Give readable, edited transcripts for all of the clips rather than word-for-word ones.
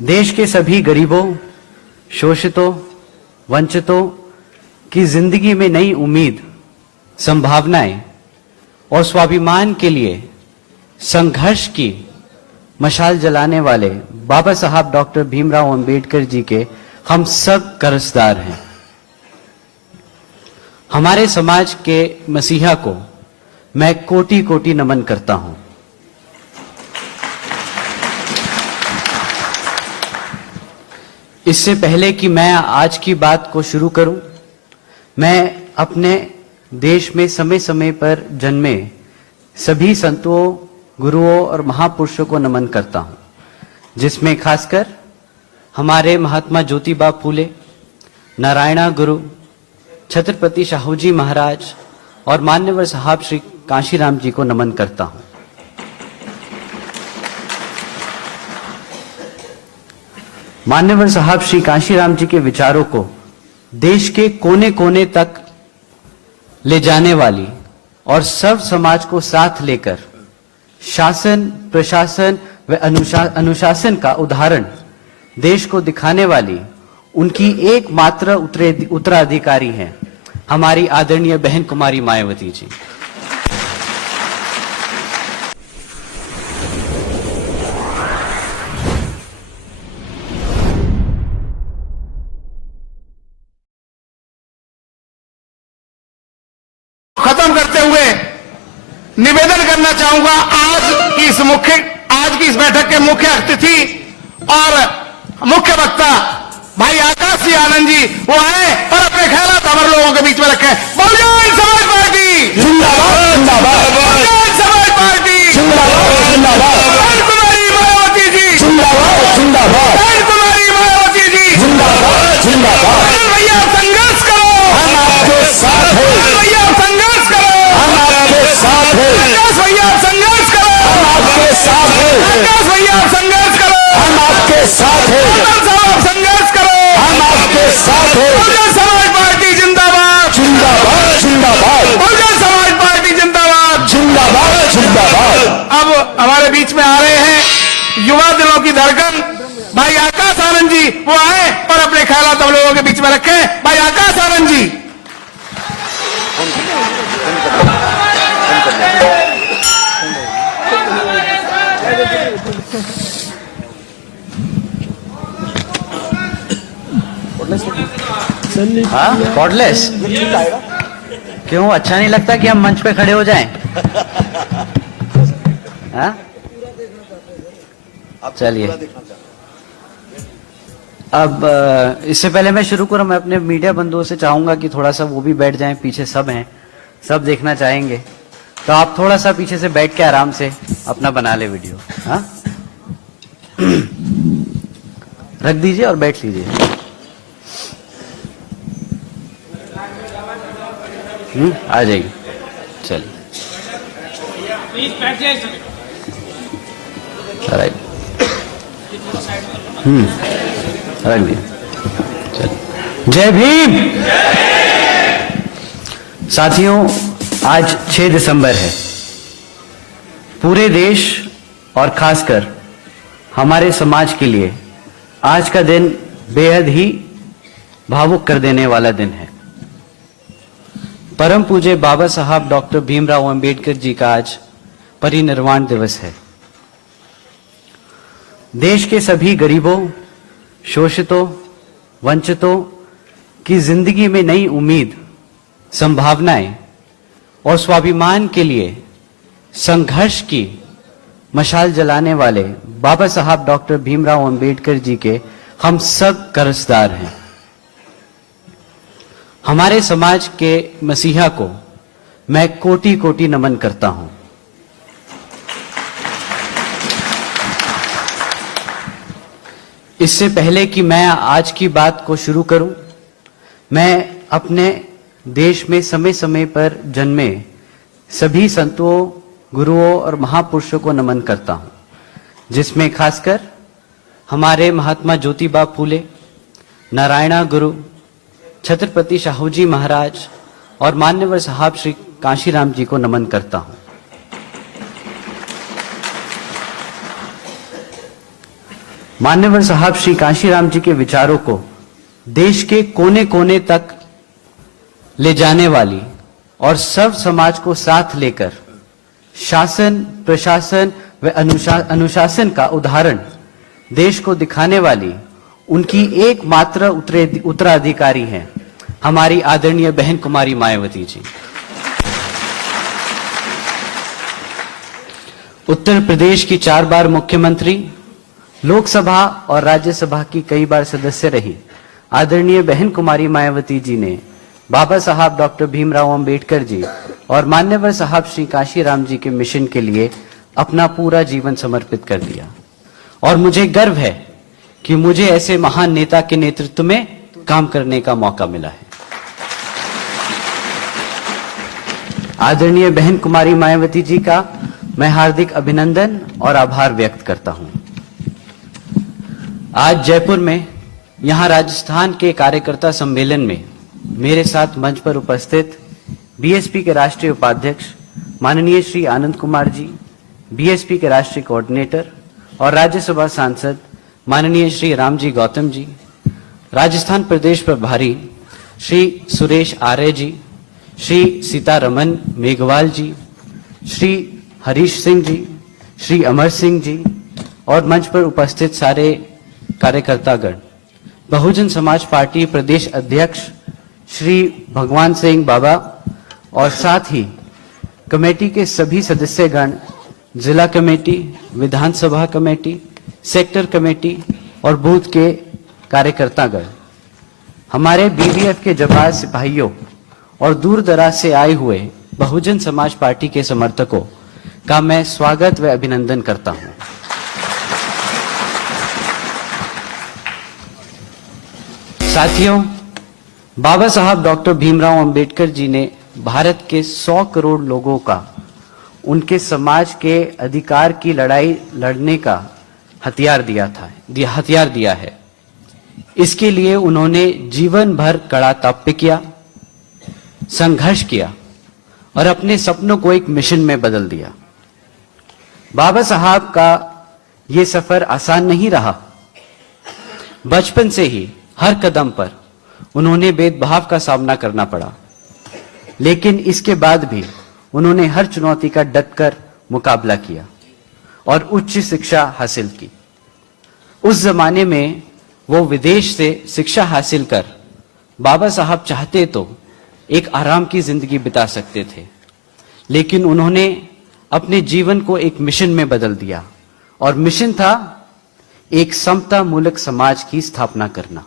देश के सभी गरीबों, शोषितों, वंचितों की जिंदगी में नई उम्मीद, संभावनाएं और स्वाभिमान के लिए संघर्ष की मशाल जलाने वाले बाबा साहब डॉक्टर भीमराव अंबेडकर जी के हम सब कर्जदार हैं। हमारे समाज के मसीहा को मैं कोटि कोटि नमन करता हूं। इससे पहले कि मैं आज की बात को शुरू करूं, मैं अपने देश में समय समय पर जन्मे सभी संतों, गुरुओं और महापुरुषों को नमन करता हूं, जिसमें खासकर हमारे महात्मा ज्योतिबा फूले, नारायणा गुरु, छत्रपति शाहू जी महाराज और मान्यवर साहब श्री कांशीराम जी को नमन करता हूं। मान्यवर साहब श्री कांशीराम जी के विचारों को देश के कोने कोने तक ले जाने वाली और सर्व समाज को साथ लेकर शासन, प्रशासन व अनुशासन का उदाहरण देश को दिखाने वाली उनकी एकमात्र उत्तराधिकारी हैं हमारी आदरणीय बहन कुमारी मायावती जी। खत्म करते हुए निवेदन करना चाहूंगा, आज की इस बैठक के मुख्य अतिथि और मुख्य वक्ता भाई आकाश सिंह आनंद जी वो आए और अपने ख्यालात हमारे लोगों के बीच में रखे। बहुजन समाज पार्टी जिंदाबाद, जिंदाबाद, बहुजन समाज पार्टी जिंदाबाद, जिंदाबाद, कुमारी मायावती जी जिंदाबाद, जिंदाबाद, कुमारी मायावती जी जिंदाबाद, जिंदाबाद। भैया संघर्ष करो, हम आपके साथ हैं। भैया संघर्ष करो, हम आपके साथ हैं। आकाश भैया संघर्ष करो, हम आपके साथ हैं। आकाश भैया संघर्ष करो, हम आपके साथ हैं। संघर्ष करो, हम आपके साथ हैं। बहुजन समाज पार्टी जिंदाबाद, जिंदाबाद, जिंदाबाद, बहुजन समाज पार्टी जिंदाबाद, जिंदाबाद, जिंदाबाद। अब हमारे बीच में आ रहे हैं युवा दिलों की धड़कन भाई आकाश आनंद जी वो आए और अपने ख्यालात हम लोगों के बीच में रखे। भाई आकाश आनंद जी। हाँ, कॉर्डलेस क्यों? अच्छा नहीं लगता कि हम मंच पे खड़े हो जाएं? हाँ, चलिए। अब इससे पहले मैं शुरू करूं, मैं अपने मीडिया बंधुओं से चाहूंगा कि थोड़ा सा वो भी बैठ जाएं, पीछे सब हैं, सब देखना चाहेंगे, तो आप थोड़ा सा पीछे से बैठ के आराम से अपना बना ले वीडियो। हाँ, रख दीजिए और बैठ लीजिए। आ जाइए, चलिए। राइट, रख दिया, चलिए। जय भीम। साथियों, आज 6 दिसंबर है। पूरे देश और खासकर हमारे समाज के लिए आज का दिन बेहद ही भावुक कर देने वाला दिन है। परम पूज्य बाबा साहब डॉक्टर भीमराव अंबेडकर जी का आज परिनिर्वाण दिवस है। देश के सभी गरीबों, शोषितों, वंचितों की जिंदगी में नई उम्मीद, संभावनाएं और स्वाभिमान के लिए संघर्ष की मशाल जलाने वाले बाबा साहब डॉक्टर भीमराव अंबेडकर जी के हम सब कर्जदार हैं। हमारे समाज के मसीहा को मैं कोटि कोटि नमन करता हूं। इससे पहले कि मैं आज की बात को शुरू करूं, मैं अपने देश में समय समय पर जन्मे सभी संतों, गुरुओं और महापुरुषों को नमन करता हूं, जिसमें खासकर हमारे महात्मा ज्योतिबा फूले, नारायणा गुरु, छत्रपति शाहू जी महाराज और मान्यवर साहब श्री कांशीराम जी को नमन करता हूं। मान्यवर साहब श्री कांशीराम जी के विचारों को देश के कोने कोने तक ले जाने वाली और सर्व समाज को साथ लेकर शासन, प्रशासन व अनुशासन का उदाहरण देश को दिखाने वाली उनकी एकमात्र उत्तराधिकारी हैं हमारी आदरणीय बहन कुमारी मायावती जी। उत्तर प्रदेश की 4 बार मुख्यमंत्री, लोकसभा और राज्यसभा की कई बार सदस्य रही आदरणीय बहन कुमारी मायावती जी ने बाबा साहब डॉक्टर भीमराव अंबेडकर जी और मान्यवर साहब श्री कांशीराम जी के मिशन के लिए अपना पूरा जीवन समर्पित कर दिया। और मुझे गर्व है कि मुझे ऐसे महान नेता के नेतृत्व में काम करने का मौका मिला है। आदरणीय बहन कुमारी मायावती जी का मैं हार्दिक अभिनंदन और आभार व्यक्त करता हूं। आज जयपुर में यहां राजस्थान के कार्यकर्ता सम्मेलन में मेरे साथ मंच पर उपस्थित बीएसपी के राष्ट्रीय उपाध्यक्ष माननीय श्री आनंद कुमार जी, बीएसपी के राष्ट्रीय कोऑर्डिनेटर और राज्यसभा सांसद माननीय श्री रामजी गौतम जी, राजस्थान प्रदेश प्रभारी श्री सुरेश आर्य जी, श्री सीतारमन मेघवाल जी, श्री हरीश सिंह जी, श्री अमर सिंह जी और मंच पर उपस्थित सारे कार्यकर्तागण, बहुजन समाज पार्टी प्रदेश अध्यक्ष श्री भगवान सिंह बाबा और साथ ही कमेटी के सभी सदस्यगण, जिला कमेटी, विधानसभा कमेटी, सेक्टर कमेटी और बूथ के कार्यकर्तागण, हमारे बीबीएफ के जवान सिपाहियों और दूर दराज से आए हुए बहुजन समाज पार्टी के समर्थकों का मैं स्वागत व अभिनंदन करता हूं। साथियों, बाबा साहब डॉक्टर भीमराव अंबेडकर जी ने भारत के 100 करोड़ लोगों का उनके समाज के अधिकार की लड़ाई लड़ने का हथियार दिया है। इसके लिए उन्होंने जीवन भर कड़ा तप किया, संघर्ष किया और अपने सपनों को एक मिशन में बदल दिया। बाबा साहब का ये सफर आसान नहीं रहा। बचपन से ही हर कदम पर उन्होंने भेदभाव का सामना करना पड़ा, लेकिन इसके बाद भी उन्होंने हर चुनौती का डटकर मुकाबला किया और उच्च शिक्षा हासिल की। उस जमाने में वो विदेश से शिक्षा हासिल कर बाबा साहब चाहते तो एक आराम की जिंदगी बिता सकते थे, लेकिन उन्होंने अपने जीवन को एक मिशन में बदल दिया और मिशन था एक समता मूलक समाज की स्थापना करना।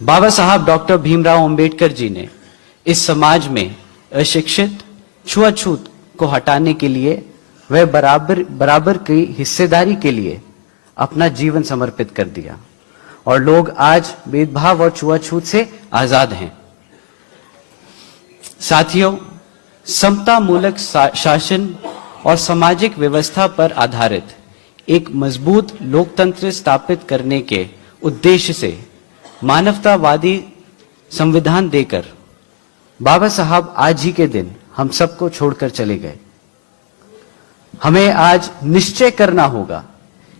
बाबा साहब डॉक्टर भीमराव अंबेडकर जी ने इस समाज में अशिक्षित, छुआछूत को हटाने के लिए व बराबर की हिस्सेदारी के लिए अपना जीवन समर्पित कर दिया और लोग आज भेदभाव और छुआछूत से आजाद हैं। साथियों, समता मूलक शासन और सामाजिक व्यवस्था पर आधारित एक मजबूत लोकतंत्र स्थापित करने के उद्देश्य से मानवतावादी संविधान देकर बाबा साहब आज ही के दिन हम सबको छोड़कर चले गए। हमें आज निश्चय करना होगा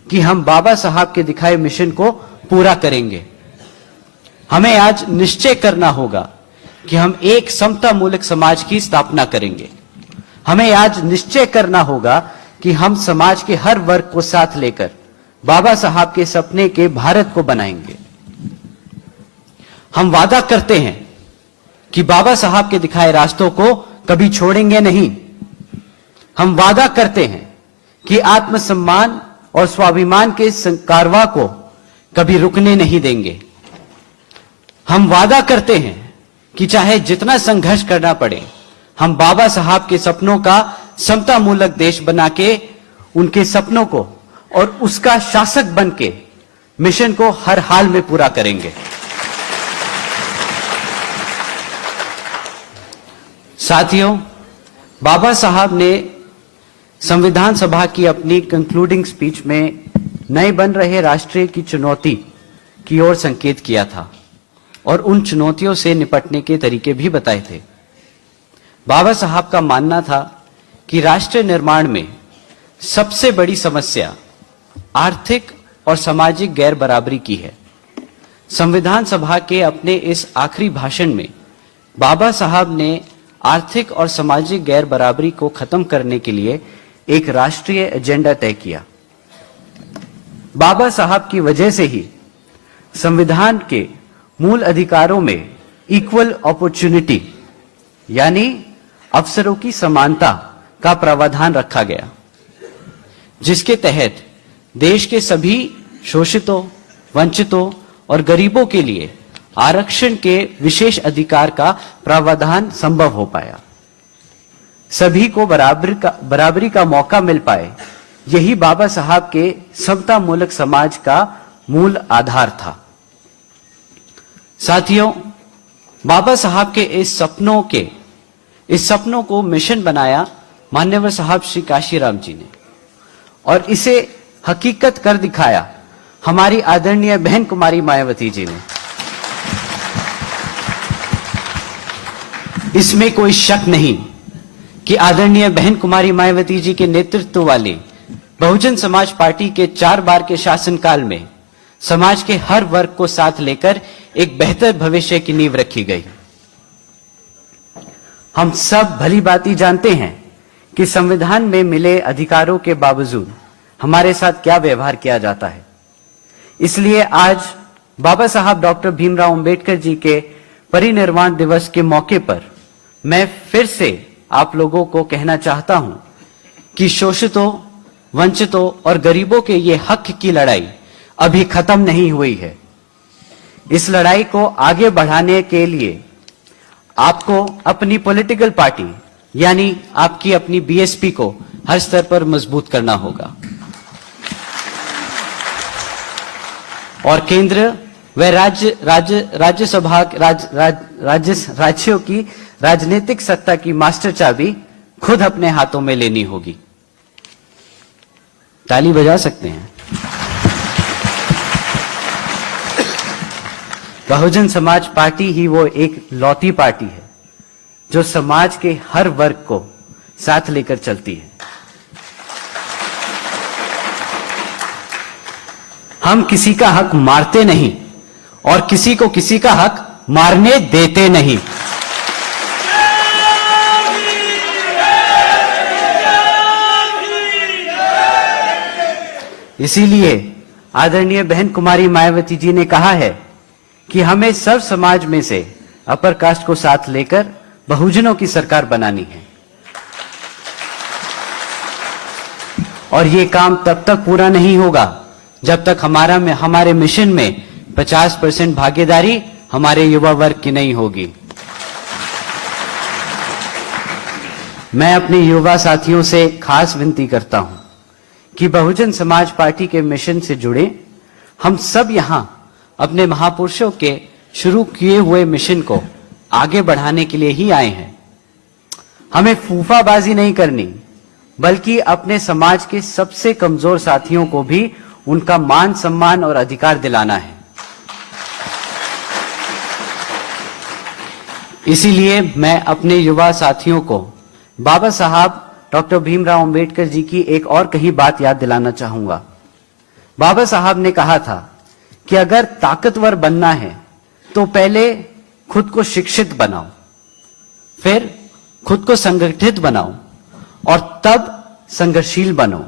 कि हम बाबा साहब के दिखाए मिशन को पूरा करेंगे। हमें आज निश्चय करना होगा कि हम एक समता मूलक समाज की स्थापना करेंगे। हमें आज निश्चय करना होगा कि हम समाज के हर वर्ग को साथ लेकर बाबा साहब के सपने के भारत को बनाएंगे। हम वादा करते हैं कि बाबा साहब के दिखाए रास्तों को कभी छोड़ेंगे नहीं। हम वादा करते हैं कि आत्मसम्मान और स्वाभिमान के कारवां को कभी रुकने नहीं देंगे। हम वादा करते हैं कि चाहे जितना संघर्ष करना पड़े, हम बाबा साहब के सपनों का समता मूलक देश बना के उनके सपनों को और उसका शासक बन के मिशन को हर हाल में पूरा करेंगे। साथियों, बाबा साहब ने संविधान सभा की अपनी कंक्लूडिंग स्पीच में नए बन रहे राष्ट्र की चुनौती की ओर संकेत किया था और उन चुनौतियों से निपटने के तरीके भी बताए थे। बाबा साहब का मानना था कि राष्ट्र निर्माण में सबसे बड़ी समस्या आर्थिक और सामाजिक गैर बराबरी की है। संविधान सभा के अपने इस आखिरी भाषण में बाबा साहब ने आर्थिक और सामाजिक गैर बराबरी को खत्म करने के लिए एक राष्ट्रीय एजेंडा तय किया। बाबा साहब की वजह से ही संविधान के मूल अधिकारों में इक्वल अपॉर्चुनिटी यानी अवसरों की समानता का प्रावधान रखा गया, जिसके तहत देश के सभी शोषितों, वंचितों और गरीबों के लिए आरक्षण के विशेष अधिकार का प्रावधान संभव हो पाया। सभी को बराबरी का मौका मिल पाए, यही बाबा साहब के समतामूलक समाज का मूल आधार था। साथियों, बाबा साहब के इस सपनों को मिशन बनाया मान्यवर साहब श्री काशीराम जी ने, और इसे हकीकत कर दिखाया हमारी आदरणीय बहन कुमारी मायावती जी ने। इसमें कोई शक नहीं कि आदरणीय बहन कुमारी मायावती जी के नेतृत्व वाली बहुजन समाज पार्टी के 4 बार के शासनकाल में समाज के हर वर्ग को साथ लेकर एक बेहतर भविष्य की नींव रखी गई। हम सब भली भांति जानते हैं कि संविधान में मिले अधिकारों के बावजूद हमारे साथ क्या व्यवहार किया जाता है। इसलिए आज बाबा साहब डॉक्टर भीमराव अंबेडकर जी के परिनिर्वाण दिवस के मौके पर मैं फिर से आप लोगों को कहना चाहता हूं कि शोषितों, वंचितों और गरीबों के ये हक की लड़ाई अभी खत्म नहीं हुई है। इस लड़ाई को आगे बढ़ाने के लिए आपको अपनी पॉलिटिकल पार्टी यानी आपकी अपनी बीएसपी को हर स्तर पर मजबूत करना होगा और केंद्र व राज्यों की राजनीतिक सत्ता की मास्टर चाबी खुद अपने हाथों में लेनी होगी। ताली बजा सकते हैं। बहुजन समाज पार्टी ही वो एक लौती पार्टी है जो समाज के हर वर्ग को साथ लेकर चलती है। हम किसी का हक मारते नहीं और किसी को किसी का हक मारने देते नहीं। इसीलिए आदरणीय बहन कुमारी मायावती जी ने कहा है कि हमें सर्व समाज में से अपर कास्ट को साथ लेकर बहुजनों की सरकार बनानी है और ये काम तब तक पूरा नहीं होगा जब तक हमारे मिशन में 50% भागीदारी हमारे युवा वर्ग की नहीं होगी। मैं अपने युवा साथियों से खास विनती करता हूं कि बहुजन समाज पार्टी के मिशन से जुड़े हम सब यहां अपने महापुरुषों के शुरू किए हुए मिशन को आगे बढ़ाने के लिए ही आए हैं। हमें फूफाबाजी नहीं करनी, बल्कि अपने समाज के सबसे कमजोर साथियों को भी उनका मान सम्मान और अधिकार दिलाना है। इसीलिए मैं अपने युवा साथियों को बाबा साहब डॉक्टर भीमराव अंबेडकर जी की एक और कही बात याद दिलाना चाहूंगा। बाबा साहब ने कहा था कि अगर ताकतवर बनना है तो पहले खुद को शिक्षित बनाओ, फिर खुद को संगठित बनाओ और तब संघर्षशील बनो।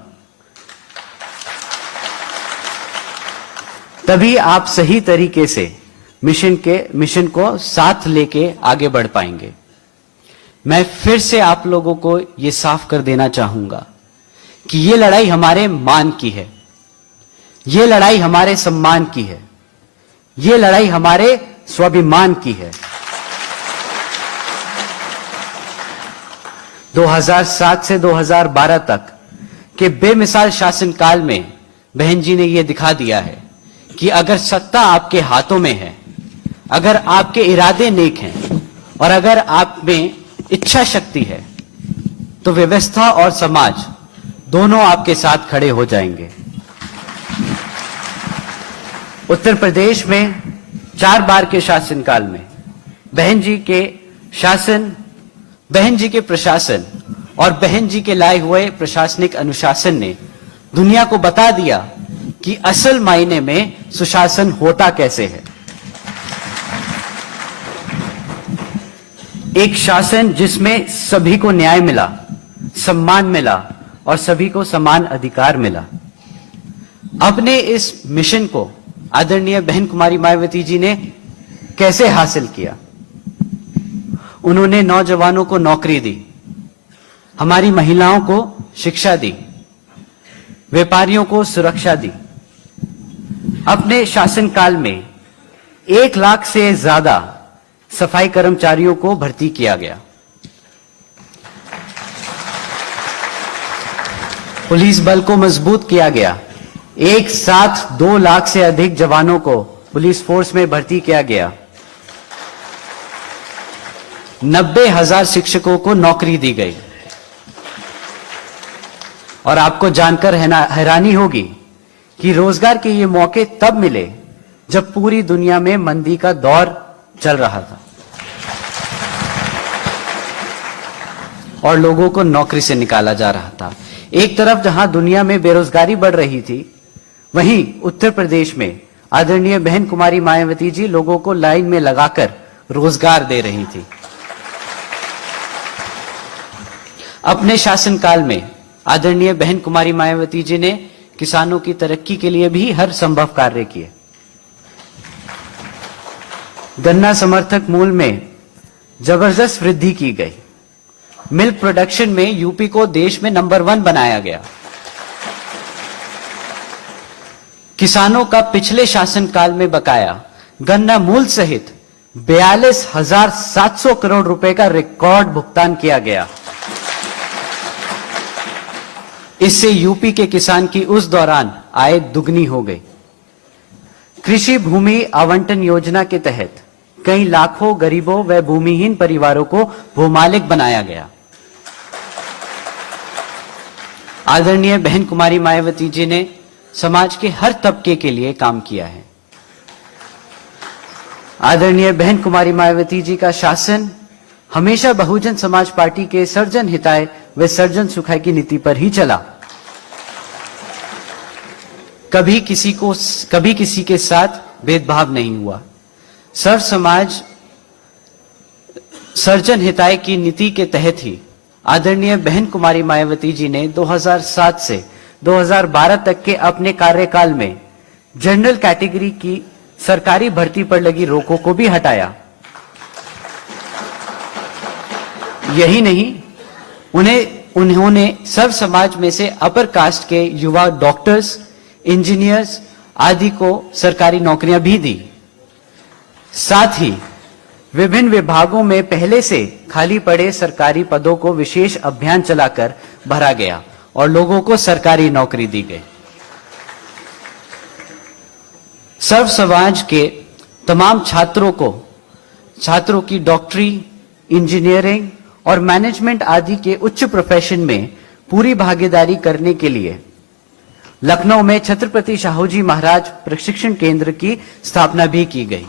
तभी आप सही तरीके से मिशन को साथ लेके आगे बढ़ पाएंगे। मैं फिर से आप लोगों को यह साफ कर देना चाहूंगा कि ये लड़ाई हमारे मान की है, ये लड़ाई हमारे सम्मान की है, ये लड़ाई हमारे स्वाभिमान की है। 2007 से 2012 तक के बेमिसाल शासनकाल में बहन जी ने यह दिखा दिया है कि अगर सत्ता आपके हाथों में है, अगर आपके इरादे नेक हैं और अगर आप में इच्छा शक्ति है तो व्यवस्था और समाज दोनों आपके साथ खड़े हो जाएंगे। उत्तर प्रदेश में 4 बार के शासनकाल में बहन जी के शासन, बहन जी के प्रशासन और बहन जी के लाए हुए प्रशासनिक अनुशासन ने दुनिया को बता दिया कि असल मायने में सुशासन होता कैसे है। एक शासन जिसमें सभी को न्याय मिला, सम्मान मिला और सभी को समान अधिकार मिला। अपने इस मिशन को आदरणीय बहन कुमारी मायावती जी ने कैसे हासिल किया? उन्होंने नौजवानों को नौकरी दी, हमारी महिलाओं को शिक्षा दी, व्यापारियों को सुरक्षा दी। अपने शासनकाल में 1 लाख से ज्यादा सफाई कर्मचारियों को भर्ती किया गया। पुलिस बल को मजबूत किया गया। एक साथ 2 लाख से अधिक जवानों को पुलिस फोर्स में भर्ती किया गया। 90,000 शिक्षकों को नौकरी दी गई। और आपको जानकर हैरानी होगी कि रोजगार के ये मौके तब मिले जब पूरी दुनिया में मंदी का दौर चल रहा था और लोगों को नौकरी से निकाला जा रहा था। एक तरफ जहां दुनिया में बेरोजगारी बढ़ रही थी, वहीं उत्तर प्रदेश में आदरणीय बहन कुमारी मायावती जी लोगों को लाइन में लगाकर रोजगार दे रही थी। अपने शासनकाल में आदरणीय बहन कुमारी मायावती जी ने किसानों की तरक्की के लिए भी हर संभव कार्य किए। गन्ना समर्थक मूल्य में जबरदस्त वृद्धि की गई। मिल्क प्रोडक्शन में यूपी को देश में नंबर 1 बनाया गया। किसानों का पिछले शासनकाल में बकाया गन्ना मूल्य सहित 42,700 करोड़ रुपए का रिकॉर्ड भुगतान किया गया। इससे यूपी के किसान की उस दौरान आय दुगनी हो गई। कृषि भूमि आवंटन योजना के तहत कई लाखों गरीबों व भूमिहीन परिवारों को भूमालिक बनाया गया। आदरणीय बहन कुमारी मायावती जी ने समाज के हर तबके के लिए काम किया है। आदरणीय बहन कुमारी मायावती जी का शासन हमेशा बहुजन समाज पार्टी के सर्वजन हिताय व सर्वजन सुखाय की नीति पर ही चला। कभी किसी के साथ भेदभाव नहीं हुआ। सर्व समाज सर्वजन हिताय की नीति के तहत ही आदरणीय बहन कुमारी मायावती जी ने 2007 से 2012 तक के अपने कार्यकाल में जनरल कैटेगरी की सरकारी भर्ती पर लगी रोकों को भी हटाया। यही नहीं, उन्होंने सर्व समाज में से अपर कास्ट के युवा डॉक्टर्स, इंजीनियर्स आदि को सरकारी नौकरियां भी दी। साथ ही विभिन्न विभागों में पहले से खाली पड़े सरकारी पदों को विशेष अभियान चलाकर भरा गया और लोगों को सरकारी नौकरी दी गई। सर्व समाज के तमाम छात्रों की डॉक्टरी, इंजीनियरिंग और मैनेजमेंट आदि के उच्च प्रोफेशन में पूरी भागीदारी करने के लिए लखनऊ में छत्रपति शाहूजी महाराज प्रशिक्षण केंद्र की स्थापना भी की गई।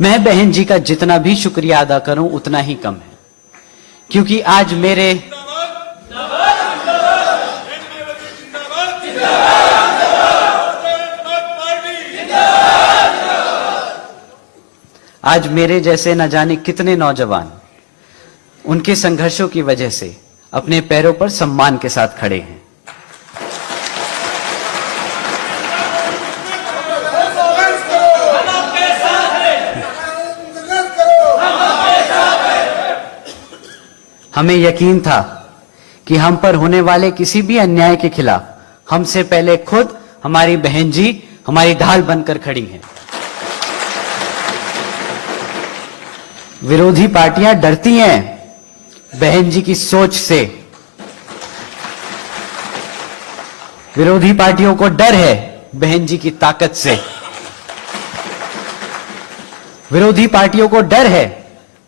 मैं बहन जी का जितना भी शुक्रिया अदा करूं उतना ही कम है, क्योंकि आज मेरे जैसे न जाने कितने नौजवान उनके संघर्षों की वजह से अपने पैरों पर सम्मान के साथ खड़े हैं। हमें यकीन था कि हम पर होने वाले किसी भी अन्याय के खिलाफ हमसे पहले खुद हमारी बहन जी हमारी ढाल बनकर खड़ी हैं। विरोधी पार्टियां डरती हैं बहन जी की सोच से। विरोधी पार्टियों को डर है बहन जी की ताकत से। विरोधी पार्टियों को डर है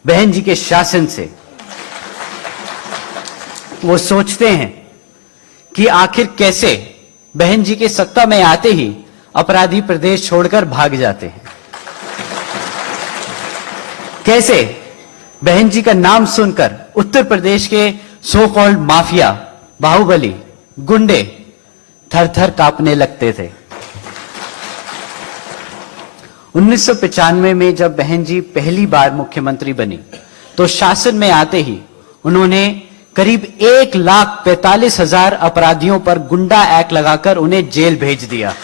बहन जी के शासन से। वो सोचते हैं कि आखिर कैसे बहन जी के सत्ता में आते ही अपराधी प्रदेश छोड़कर भाग जाते हैं। कैसे बहन जी का नाम सुनकर उत्तर प्रदेश के सो कॉल्ड माफिया, बाहुबली, गुंडे थर थर कांपने लगते थे। 1995 में जब बहन जी पहली बार मुख्यमंत्री बनी तो शासन में आते ही उन्होंने करीब 1,45,000 अपराधियों पर गुंडा एक्ट लगाकर उन्हें जेल भेज दिया।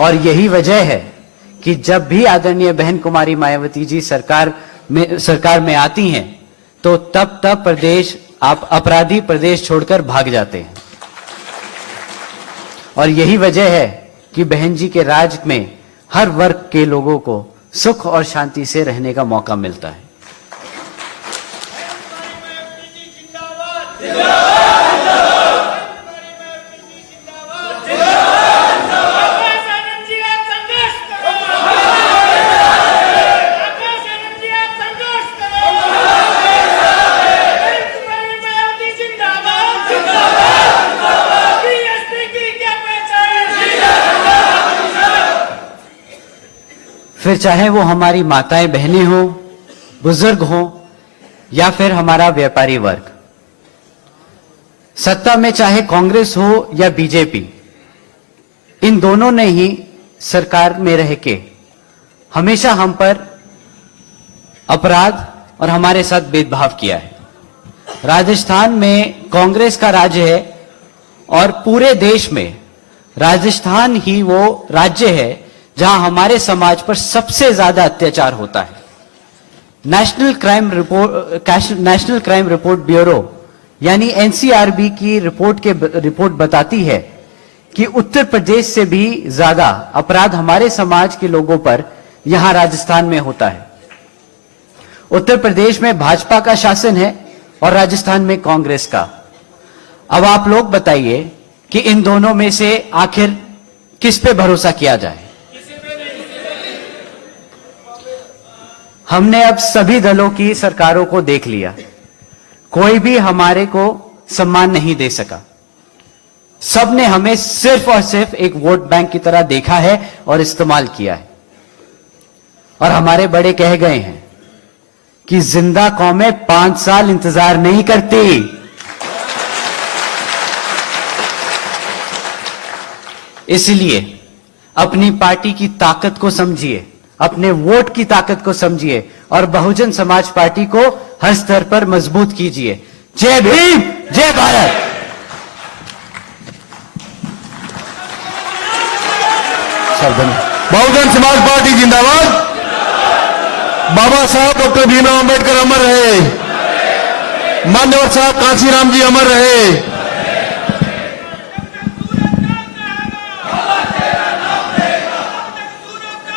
और यही वजह है कि जब भी आदरणीय बहन कुमारी मायावती जी सरकार में आती हैं तो तब प्रदेश अपराधी प्रदेश छोड़कर भाग जाते हैं। और यही वजह है कि बहन जी के राज में हर वर्ग के लोगों को सुख और शांति से रहने का मौका मिलता है। फिर चाहे वो हमारी माताएं बहनें हों, बुजुर्ग हों या फिर हमारा व्यापारी वर्ग, सत्ता में चाहे कांग्रेस हो या बीजेपी, इन दोनों ने ही सरकार में रह के हमेशा हम पर अपराध और हमारे साथ भेदभाव किया है। राजस्थान में कांग्रेस का राज्य है और पूरे देश में राजस्थान ही वो राज्य है जहां हमारे समाज पर सबसे ज्यादा अत्याचार होता है। नेशनल क्राइम रिपोर्ट ब्यूरो यानी एनसीआरबी की रिपोर्ट बताती है कि उत्तर प्रदेश से भी ज्यादा अपराध हमारे समाज के लोगों पर यहां राजस्थान में होता है। उत्तर प्रदेश में भाजपा का शासन है और राजस्थान में कांग्रेस का। अब आप लोग बताइए कि इन दोनों में से आखिर किस पे भरोसा किया जाए। हमने अब सभी दलों की सरकारों को देख लिया, कोई भी हमारे को सम्मान नहीं दे सका। सबने हमें सिर्फ और सिर्फ एक वोट बैंक की तरह देखा है और इस्तेमाल किया है। और हमारे बड़े कह गए हैं कि जिंदा कौमें 5 साल इंतजार नहीं करती। इसलिए अपनी पार्टी की ताकत को समझिए, अपने वोट की ताकत को समझिए और बहुजन समाज पार्टी को हर स्तर पर मजबूत कीजिए। जय भीम, जय भारत। बहुजन समाज पार्टी जिंदाबाद। बाबा साहब डॉक्टर भीमराव अंबेडकर अमर रहे। मान्यवर साहब कांशीराम जी अमर रहे।